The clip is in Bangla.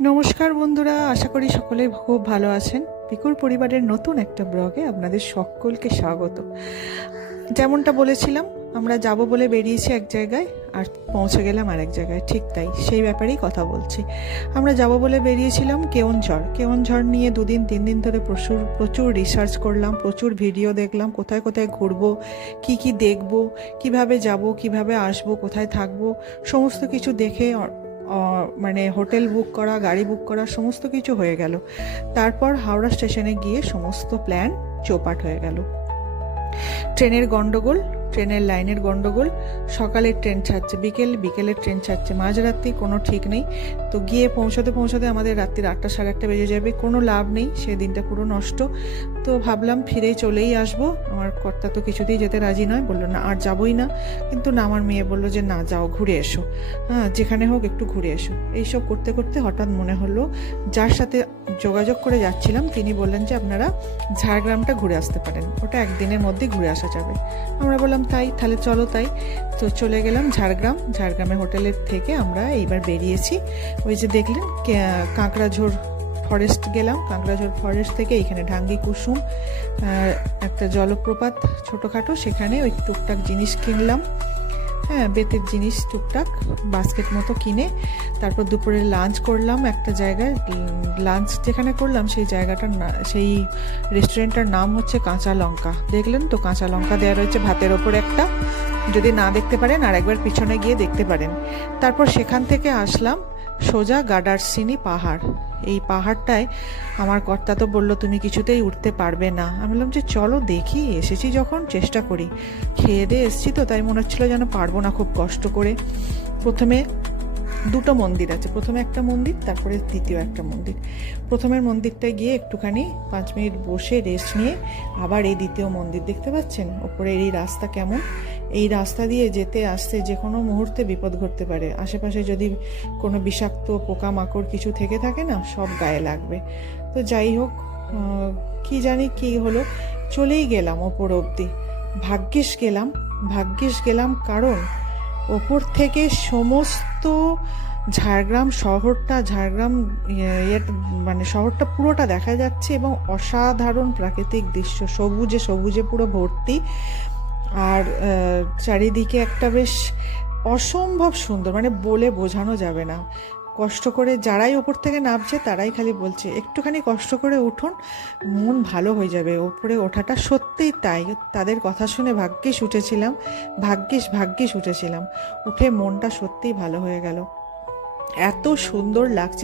নমস্কার বন্ধুরা, আশা করি সকলে খুব ভালো আছেন। পিকুর পরিবারের নতুন একটা ব্লগে আপনাদের সকলকে স্বাগত। যেমনটা বলেছিলাম, আমরা যাব বলে বেরিয়েছি এক জায়গায় আর পৌঁছে গেলাম আর এক জায়গায়, ঠিক তাই, সেই ব্যাপারেই কথা বলছি। আমরা যাব বলে বেরিয়েছিলাম কেওনঝড়। কেওনঝড় নিয়ে দুদিন, তিন দিন ধরে প্রচুর প্রচুর রিসার্চ করলাম, প্রচুর ভিডিও দেখলাম, কোথায় কোথায় ঘুরবো, কি কি দেখব, কীভাবে যাব, কীভাবে আসব, কোথায় থাকব, সমস্ত কিছু দেখে মানে হোটেল বুক করা, গাড়ি বুক করা, সমস্ত কিছু হয়ে গেল। তারপর হাওড়া স্টেশনে গিয়ে সমস্ত প্ল্যান চৌপাট হয়ে গেল। ট্রেনের গন্ডগোল ট্রেনের লাইনের গন্ডগোল, সকালের ট্রেন ছাড়ছে, বিকেল, বিকেলের ট্রেন ছাড়ছে, মাঝরাত্রি কোনো ঠিক নেই। তো গিয়ে পৌঁছাতে পৌঁছাতে আমাদের রাত্রির আটটা সাড়ে আটটা বেজে যাবে, কোনো লাভ নেই, সেই দিনটা পুরো নষ্ট। তো ভাবলাম ফিরে চলেই আসব, আমার কর্তা তো কিছুতেই যেতে রাজি নয়, বলল না, আর যাবোই না। কিন্তু না, আমার মেয়ে বলল যে, না, যাও, ঘুরে এসো। হ্যাঁ যেখানে হোক একটু ঘুরে এসো। এইসব করতে করতে হঠাৎ মনে হলো, যার সাথে যোগাযোগ করে যাচ্ছিলাম, তিনি বললেন যে আপনারা ঝাড়গ্রামটা ঘুরে আসতে পারেন। ওটা একদিনের মধ্যে ঘুরে আসা যাবে। আমরা বললাম, তাই, তাহলে চলো তাই। তো চলে গেলাম ঝাড়গ্রাম। ঝাড়গ্রামের হোটেলের থেকে আমরা এইবার বেরিয়েছি। ওই যে দেখলেন, কে- কাঁকড়াঝোড় ফরেস্ট গেলাম। কাঁকড়াঝোড় ফরেস্ট থেকে এইখানে ঢাঙ্গি কুসুম একটা জলপ্রপাত ছোটোখাটো, সেখানে ওই টুকটাক জিনিস কিনলাম। হ্যাঁ বেতের জিনিস টুকটাক বাস্কেট মতো কিনে তারপর দুপুরে লাঞ্চ করলাম একটা জায়গায়। লাঞ্চ যেখানে করলাম সেই জায়গাটার সেই রেস্টুরেন্টটার নাম হচ্ছে কাঁচা লঙ্কা। দেখলেন তো, কাঁচা লঙ্কা দেওয়া রয়েছে ভাতের ওপর একটা। যদি না দেখতে পারেন আর একবার পিছনে গিয়ে দেখতে পারেন। তারপর সেখান থেকে আসলাম সোজা গাডারসিনি পাহাড়। এই পাহাড়টায় আমার কর্তা তো বলল, তুমি কিছুতেই উঠতে পারবে না। আমি বললাম যে, চলো দেখি। এসেছি যখন, চেষ্টা করি। খেয়ে দিয়ে এসেছি তো, তাই মনে হচ্ছিল যেন পারব না খুব কষ্ট করে। প্রথমে দুটো মন্দির আছে। প্রথমে একটা মন্দির, তারপরে দ্বিতীয় একটা মন্দির। প্রথমের মন্দিরটায় গিয়ে একটুখানি পাঁচ মিনিট বসে রেস্ট নিয়ে আবার এই দ্বিতীয় মন্দির দেখতে পাচ্ছেন? ওপরের এই রাস্তা কেমন? এই রাস্তা দিয়ে যেতে আসতে যে কোনো মুহূর্তে বিপদ ঘটতে পারে। আশেপাশে যদি কোনো বিষাক্ত পোকামাকড় কিছু থেকে থাকে না, সব গায়ে লাগবে। তো যাই হোক কি জানি কি হলো, চলেই গেলাম ওপর অবধি। ভাগ্যিস গেলাম ভাগ্যিস গেলাম কারণ ওপর থেকে সমস্ত ঝাড়গ্রাম শহরটা, ঝাড়গ্রাম ইয়ে- মানে শহরটা পুরোটা দেখা যাচ্ছে এবং অসাধারণ প্রাকৃতিক দৃশ্য। সবুজে সবুজে পুরো ভর্তি। আর চারিদিকে একটা বেশ অসম্ভব সুন্দর মানে বলে বোঝানো যাবে না। কষ্ট করে যারাই ওপর থেকে নামছে, তারাই খালি বলছে, একটুখানি কষ্ট করে উঠুন, মন ভালো হয়ে যাবে, ওপরে ওঠাটা সত্যিই তাই। তাদের কথা শুনে ভাগ্যিস উঠেছিলাম, ভাগ্যিস ভাগ্যিস উঠেছিলাম। উঠে মনটা সত্যিই ভালো হয়ে গেল। এত সুন্দর লাগছে